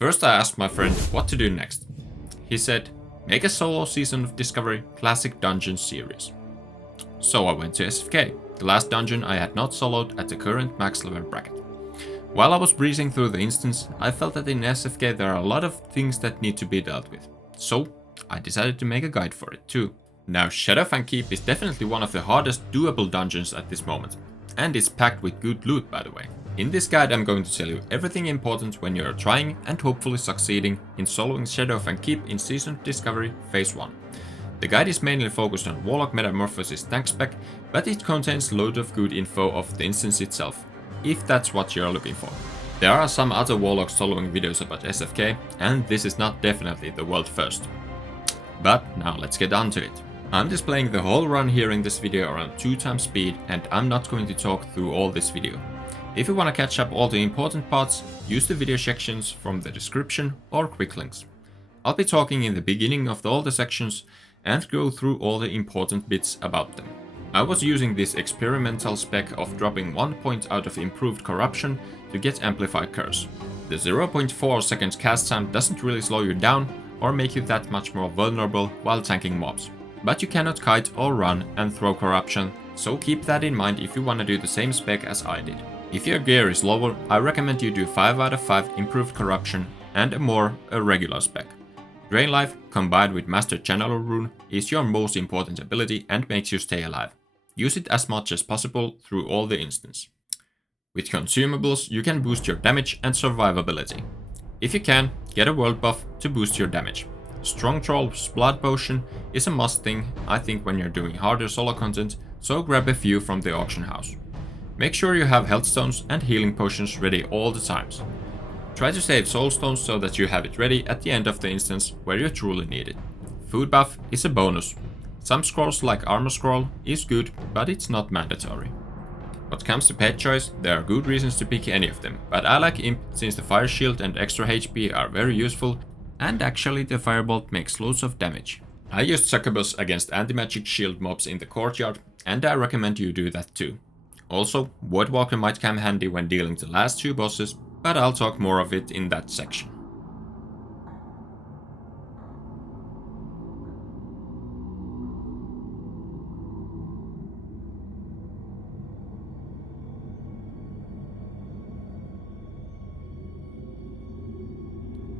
First I asked my friend what to do next. He said, make a solo Season of Discovery Classic Dungeon series. So I went to SFK, the last dungeon I had not soloed at the current max level bracket. While I was breezing through the instance, I felt that in SFK there are a lot of things that need to be dealt with. So I decided to make a guide for it too. Now Shadowfang Keep is definitely one of the hardest doable dungeons at this moment. And it's packed with good loot, by the way. In this guide I'm going to tell you everything important when you are trying and hopefully succeeding in soloing Shadowfang Keep in Season of Discovery Phase 1. The guide is mainly focused on warlock metamorphosis tank spec, but it contains loads of good info of the instance itself, if that's what you're looking for. There are some other warlock soloing videos about SFK, and this is not definitely the world first. But now let's get on to it. I'm displaying the whole run here in this video around 2x speed, and I'm not going to talk through all this video. If you want to catch up all the important parts, use the video sections from the description or quick links. I'll be talking in the beginning of all the sections and go through all the important bits about them. I was using this experimental spec of dropping 1 point out of improved corruption to get amplified curse. The 0.4 seconds cast time doesn't really slow you down or make you that much more vulnerable while tanking mobs. But you cannot kite or run and throw corruption, so keep that in mind if you want to do the same spec as I did. If your gear is lower, I recommend you do 5 out of 5 improved corruption and a regular spec. Drain Life combined with Master Channeler Rune is your most important ability and makes you stay alive. Use it as much as possible through all the instance. With Consumables you can boost your damage and survivability. If you can, get a world buff to boost your damage. Strong Troll's Blood Potion is a must thing I think when you're doing harder solo content, so grab a few from the auction house. Make sure you have health stones and healing potions ready all the times. Try to save soul stones so that you have it ready at the end of the instance where you truly need it. Food buff is a bonus. Some scrolls like Armor Scroll is good, but it's not mandatory. What comes to pet choice, there are good reasons to pick any of them, but I like Imp since the fire shield and extra HP are very useful, and actually the firebolt makes loads of damage. I used Succubus against anti-magic shield mobs in the courtyard, and I recommend you do that too. Also, Voidwalker might come handy when dealing the last 2 bosses, but I'll talk more of it in that section.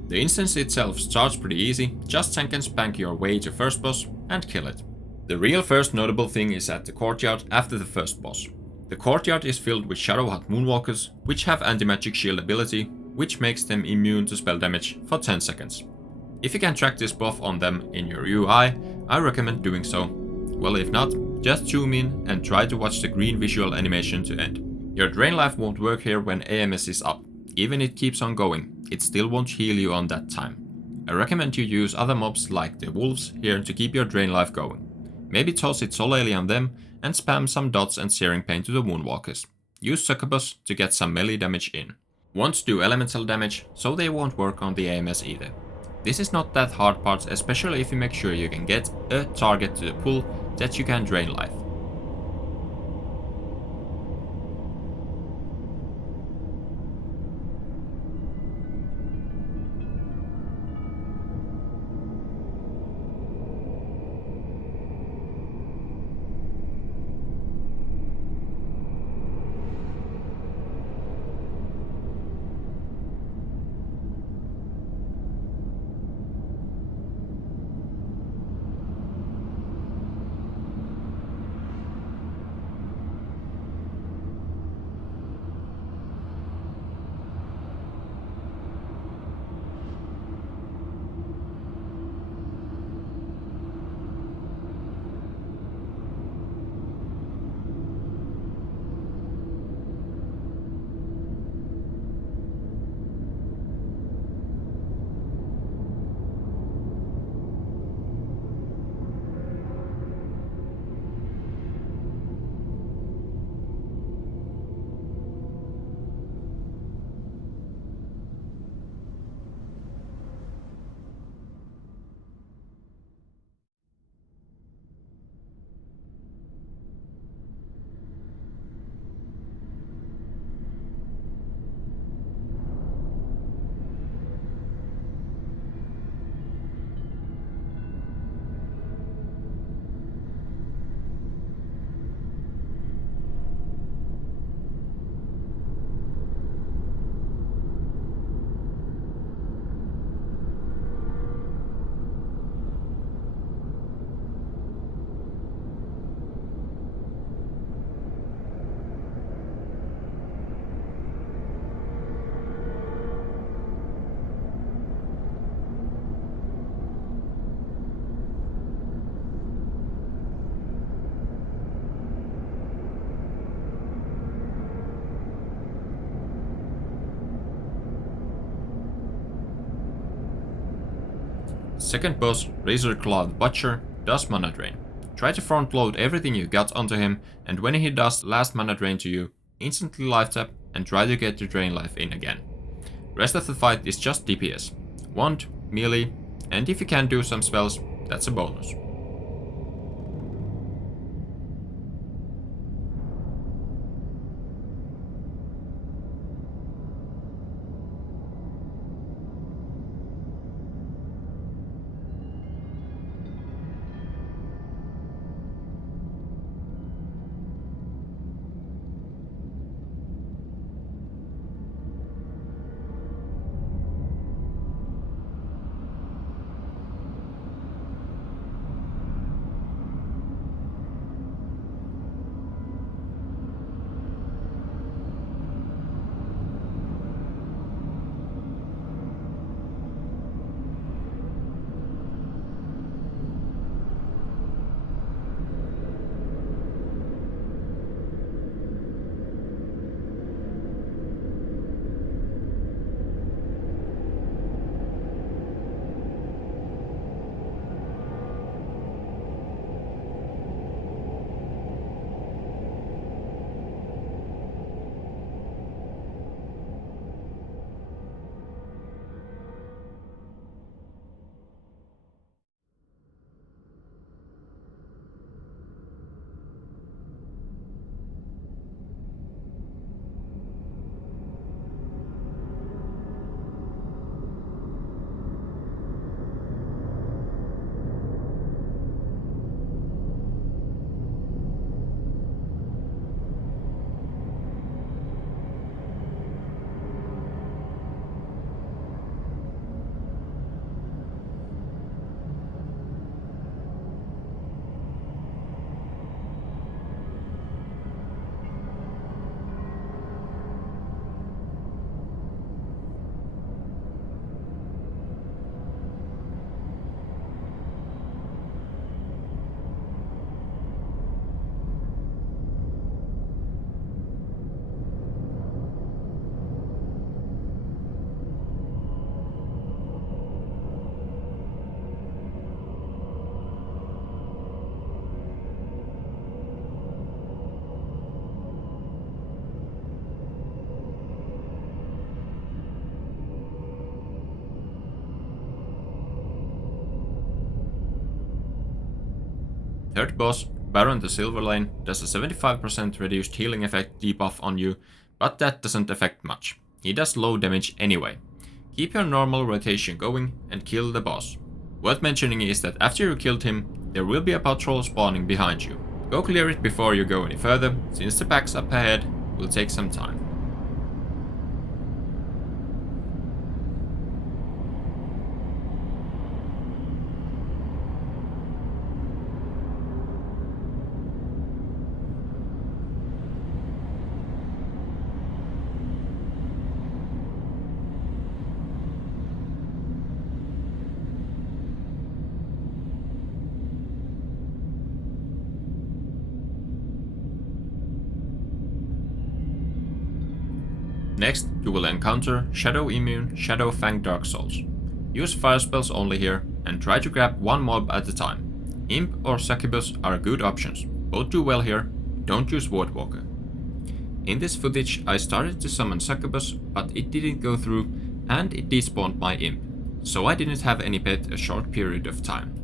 The instance itself starts pretty easy, just tank and spank your way to first boss and kill it. The real first notable thing is at the courtyard after the first boss. The courtyard is filled with Shadow Hut Moonwalkers, which have anti-magic shield ability, which makes them immune to spell damage for 10 seconds. If you can track this buff on them in your UI, I recommend doing so. Well, if not, just zoom in and try to watch the green visual animation to end. Your Drain Life won't work here when AMS is up. Even if it keeps on going, it still won't heal you on that time. I recommend you use other mobs like the wolves here to keep your Drain Life going. Maybe toss it solely on them and spam some dots and searing pain to the Moonwalkers. Use Succubus to get some melee damage in. Won't do elemental damage, so they won't work on the AMS either. This is not that hard part, especially if you make sure you can get a target to the pool that you can drain life. Second boss, Razorclaw the Butcher, does mana drain. Try to front load everything you got onto him, and when he does last mana drain to you, instantly life tap and try to get your drain life in again. Rest of the fight is just DPS. Wand, melee, and if you can do some spells, that's a bonus. Third boss, Baron the Silverlane, does a 75% reduced healing effect debuff on you, but that doesn't affect much. He does low damage anyway. Keep your normal rotation going and kill the boss. Worth mentioning is that after you killed him, there will be a patrol spawning behind you. Go clear it before you go any further, since the packs up ahead will take some time. Next, you will encounter Shadow Immune Shadowfang Dark Souls. Use fire spells only here, and try to grab one mob at a time. Imp or Succubus are good options. Both do well here. Don't use Wardwalker. In this footage I started to summon Succubus, but it didn't go through, and it despawned my Imp, so I didn't have any pet a short period of time.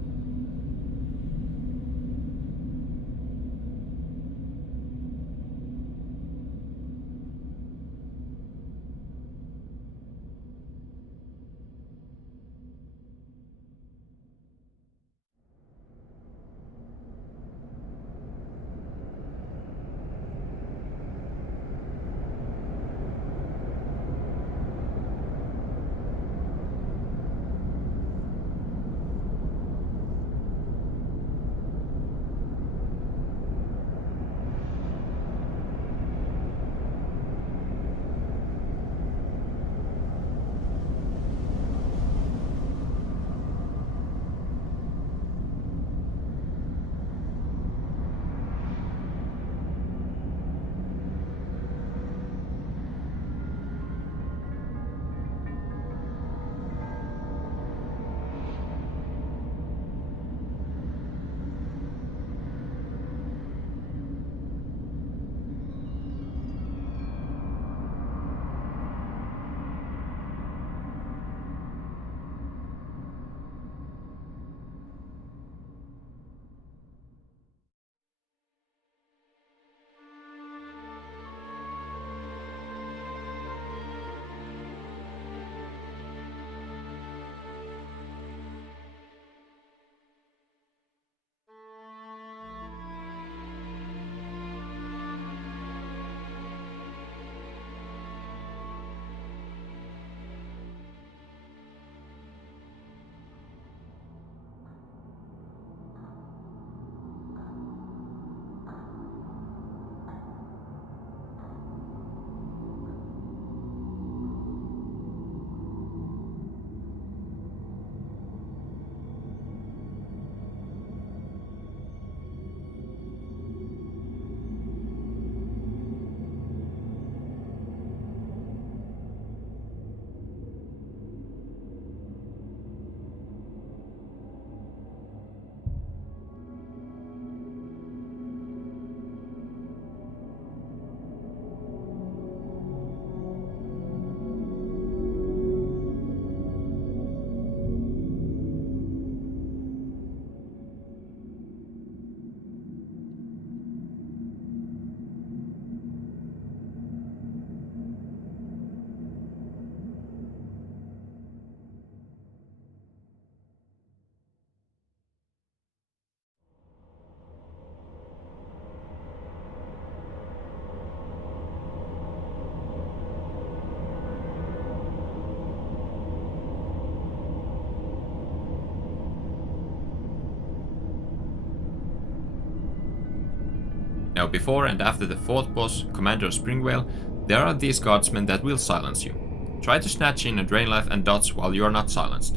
Now before and after the 4th boss, Commander Springvale, there are these guardsmen that will silence you. Try to snatch in a drain life and dodge while you are not silenced.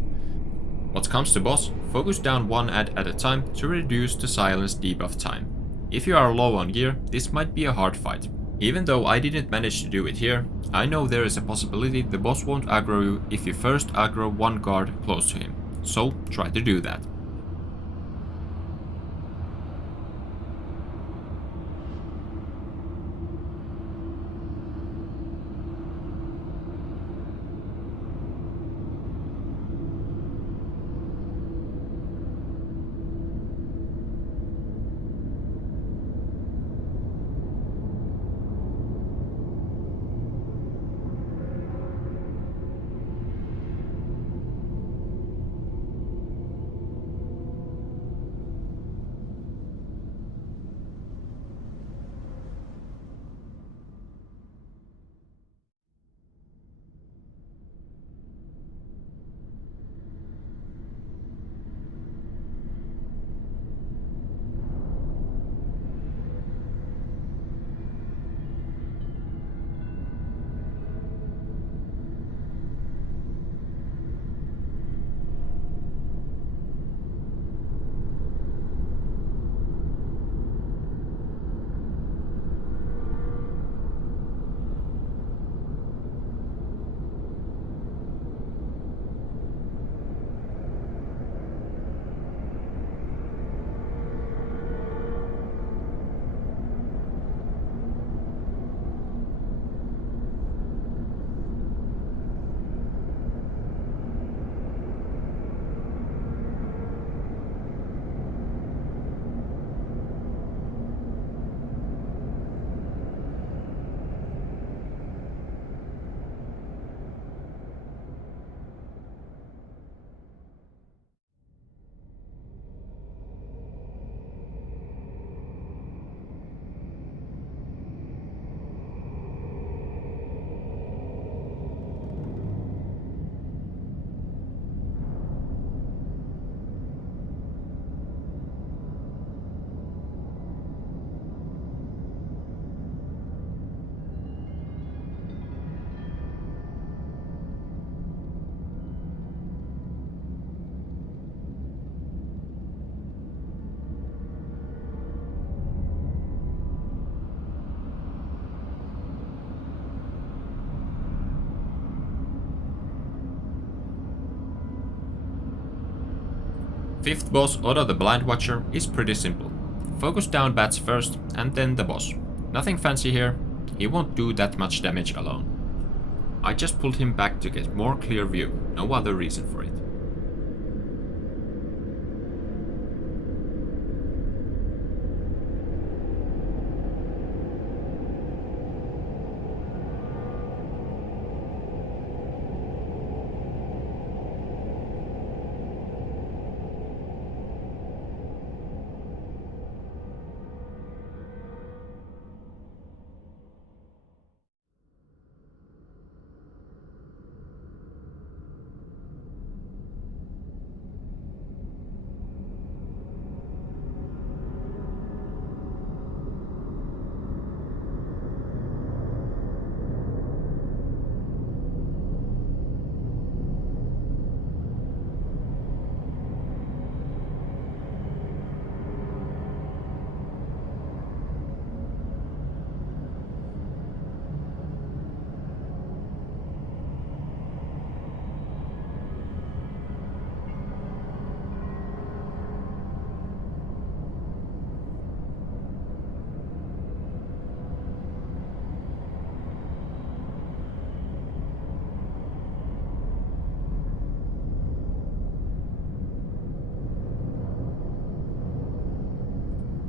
What comes to boss, focus down one ad at a time to reduce the silence debuff time. If you are low on gear, this might be a hard fight. Even though I didn't manage to do it here, I know there is a possibility the boss won't aggro you if you first aggro one guard close to him, so try to do that. Fifth boss, Odo the Blindwatcher, is pretty simple. Focus down bats first and then the boss. Nothing fancy here, he won't do that much damage alone. I just pulled him back to get more clear view, no other reason for it.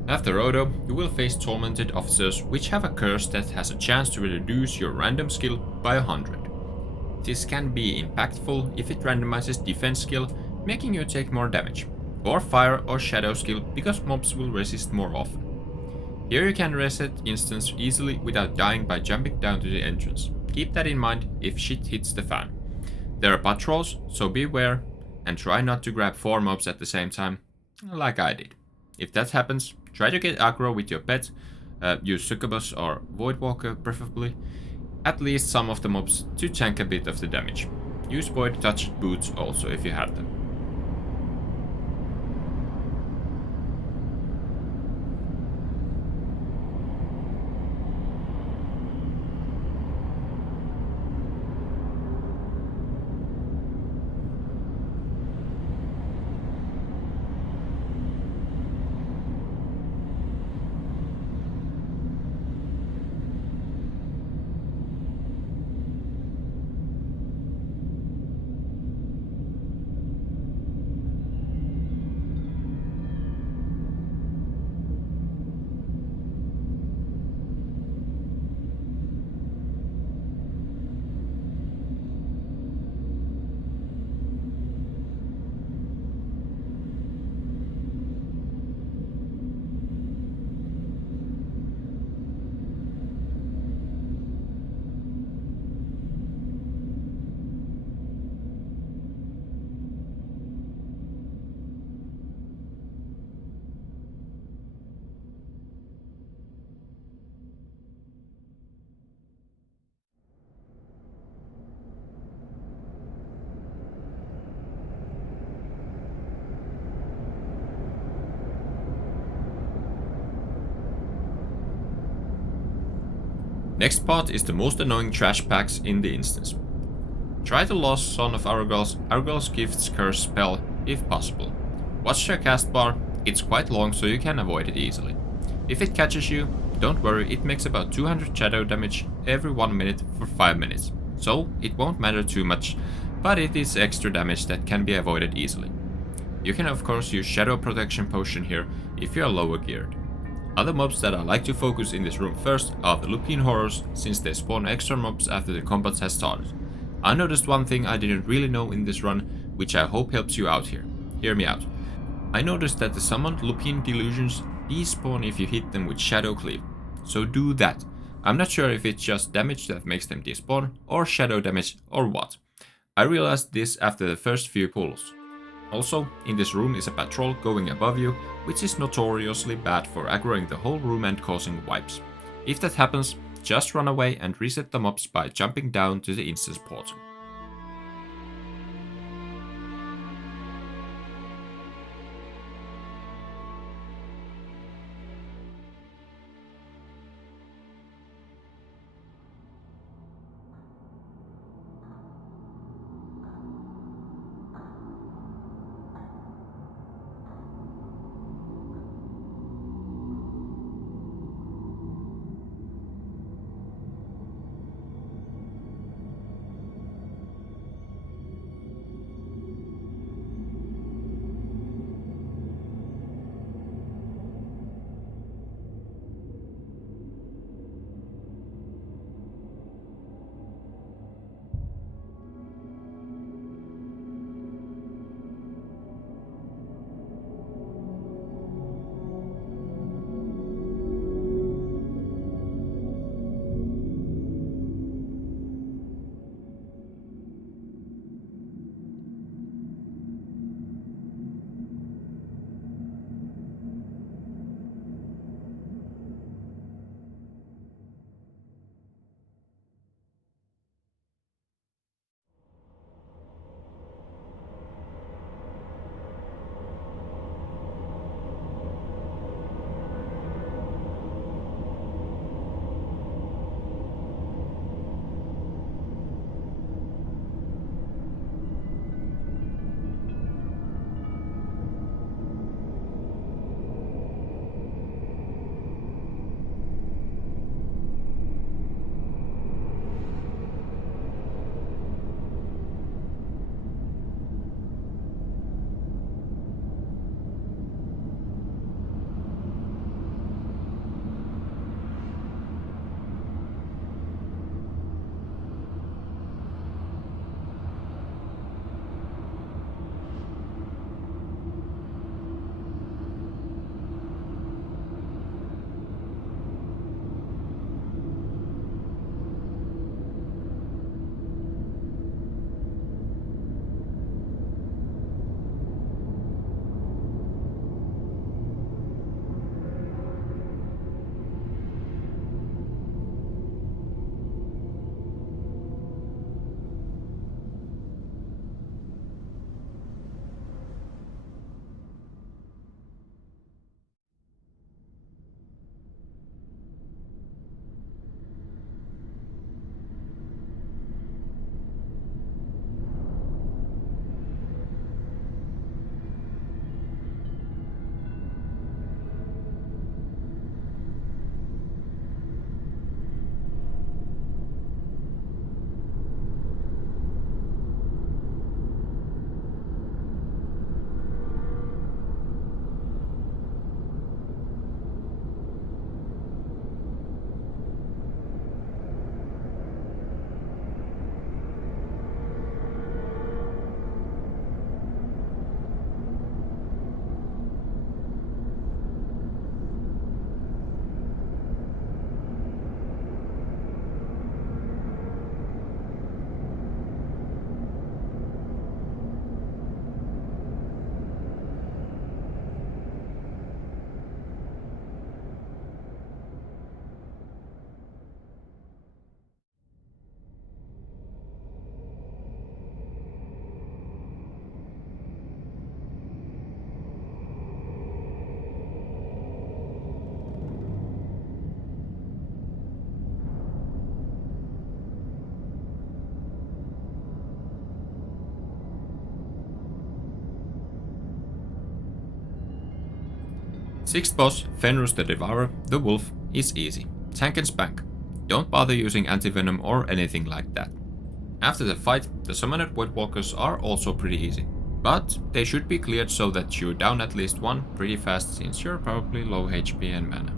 After Odo, you will face tormented officers which have a curse that has a chance to reduce your random skill by 100. This can be impactful if it randomizes defense skill, making you take more damage, or fire or shadow skill because mobs will resist more often. Here you can reset instance easily without dying by jumping down to the entrance. Keep that in mind if shit hits the fan. There are patrols, so beware, and try not to grab 4 mobs at the same time, like I did. If that happens, try to get aggro with your pet, Use Succubus or Voidwalker preferably. At least some of the mobs to tank a bit of the damage. Use Void Touched Boots also if you have them. Next part is the most annoying trash packs in the instance. Try the Lost Son of Arugals, Arugal's Gift's Curse spell, if possible. Watch their cast bar, it's quite long so you can avoid it easily. If it catches you, don't worry, it makes about 200 shadow damage every 1 minute for 5 minutes, so it won't matter too much, but it is extra damage that can be avoided easily. You can of course use Shadow Protection Potion here if you are lower geared. Other mobs that I like to focus in this room first are the Lupine horrors, since they spawn extra mobs after the combat has started. I noticed one thing I didn't really know in this run, which I hope helps you out here. Hear me out. I noticed that the summoned Lupine delusions despawn if you hit them with Shadow Cleave, so do that. I'm not sure if it's just damage that makes them despawn, or shadow damage, or what. I realized this after the first few pulls. Also, in this room is a patrol going above you, which is notoriously bad for aggroing the whole room and causing wipes. If that happens, just run away and reset the mobs by jumping down to the instance portal. 6th boss, Fenrus the Devourer, the Wolf, is easy. Tank and spank. Don't bother using anti-venom or anything like that. After the fight, the summoned Voidwalkers are also pretty easy. But they should be cleared so that you're down at least one pretty fast since you're probably low HP and mana.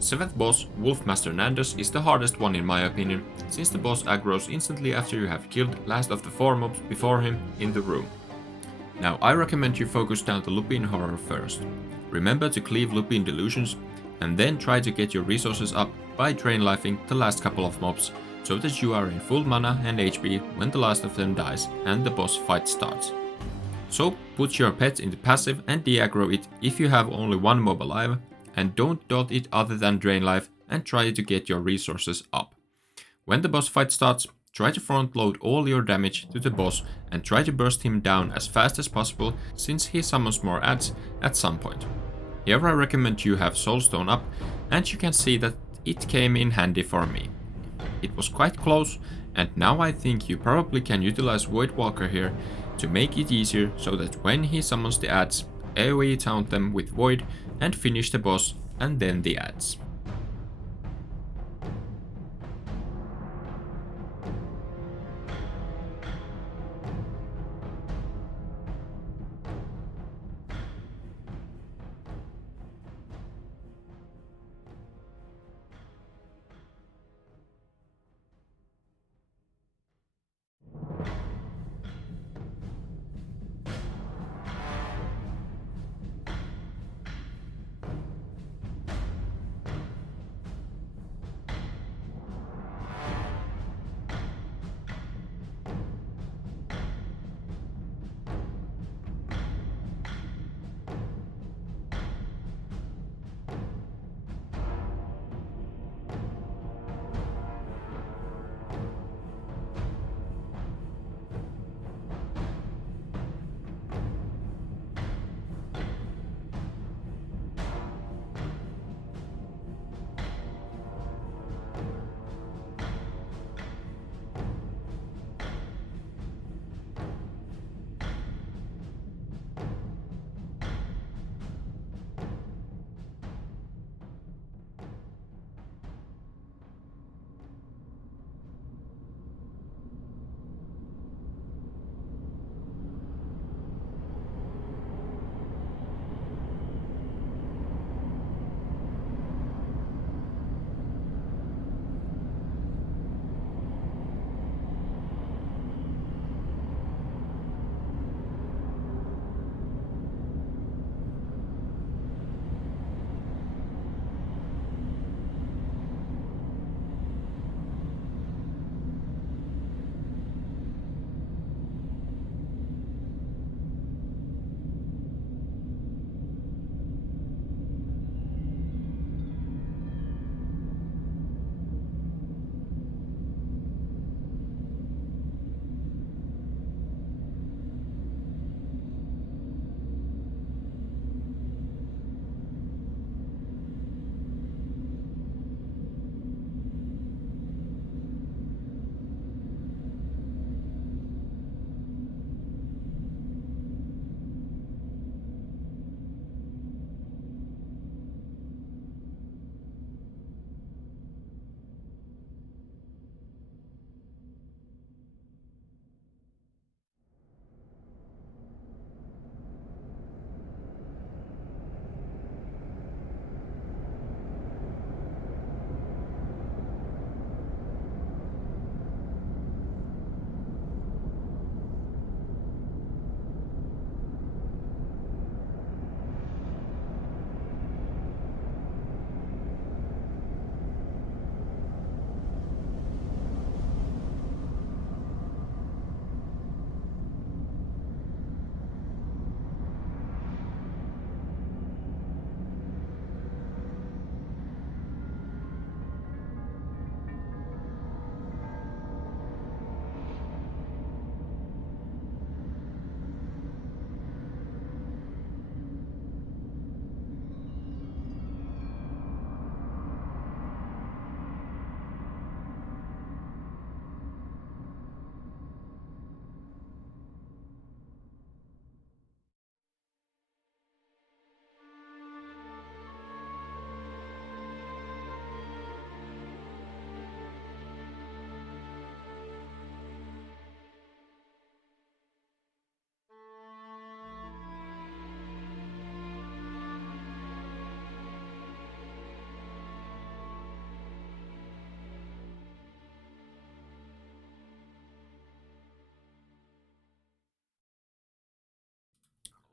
Seventh boss, Wolfmaster Nandos, is the hardest one in my opinion, since the boss aggroes instantly after you have killed last of the 4 mobs before him in the room. Now I recommend you focus down the Lupine horror first. Remember to cleave Lupine delusions, and then try to get your resources up by drain lifing the last couple of mobs, so that you are in full mana and HP when the last of them dies and the boss fight starts. So put your pet in the passive and de-aggro it if you have only 1 mob alive, and don't dot it other than drain life and try to get your resources up. When the boss fight starts, try to front load all your damage to the boss and try to burst him down as fast as possible since he summons more adds at some point. Here I recommend you have Soulstone up, and you can see that it came in handy for me. It was quite close, and now I think you probably can utilize Voidwalker here to make it easier so that when he summons the adds, AoE taunt them with Void and finish the boss and then the adds.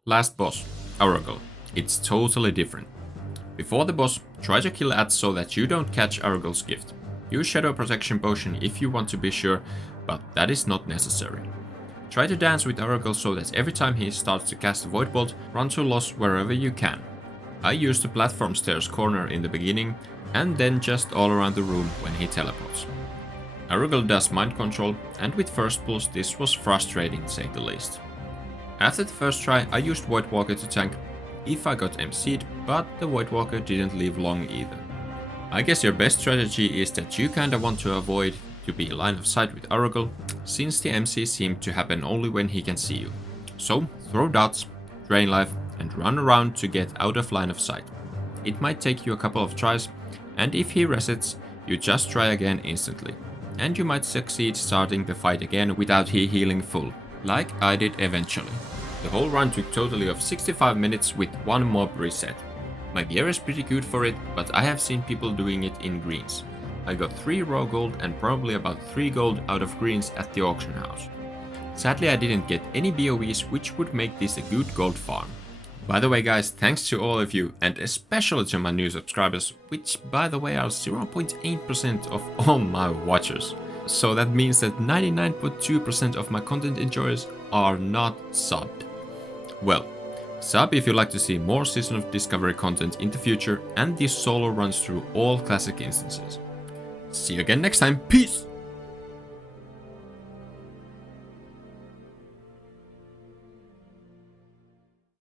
Last boss, Arugal. It's totally different. Before the boss, try to kill ads so that you don't catch Arugal's gift. Use Shadow Protection Potion if you want to be sure, but that is not necessary. Try to dance with Arugal so that every time he starts to cast a Void Bolt, run to Loss wherever you can. I used the platform stairs corner in the beginning, and then just all around the room when he teleports. Arugal does mind control, and with first pulls this was frustrating to say the least. After the first try I used Void Walker to tank if I got MC'd, but the Void Walker didn't live long either. I guess your best strategy is that you kinda want to avoid to be line of sight with Arugal, since the MC seem to happen only when he can see you. So throw dots, drain life, and run around to get out of line of sight. It might take you a couple of tries, and if he resets, you just try again instantly. And you might succeed starting the fight again without he healing full, like I did eventually. The whole run took totally of 65 minutes with one mob reset. My gear is pretty good for it, but I have seen people doing it in greens. I got 3 raw gold and probably about 3 gold out of greens at the auction house. Sadly I didn't get any BOEs, which would make this a good gold farm. By the way guys, thanks to all of you, and especially to my new subscribers, which by the way are 0.8% of all my watchers. So that means that 99.2% of my content enjoyers are not subbed. Well, sub if you like to see more Season of Discovery content in the future, and this solo runs through all classic instances. See you again next time, peace!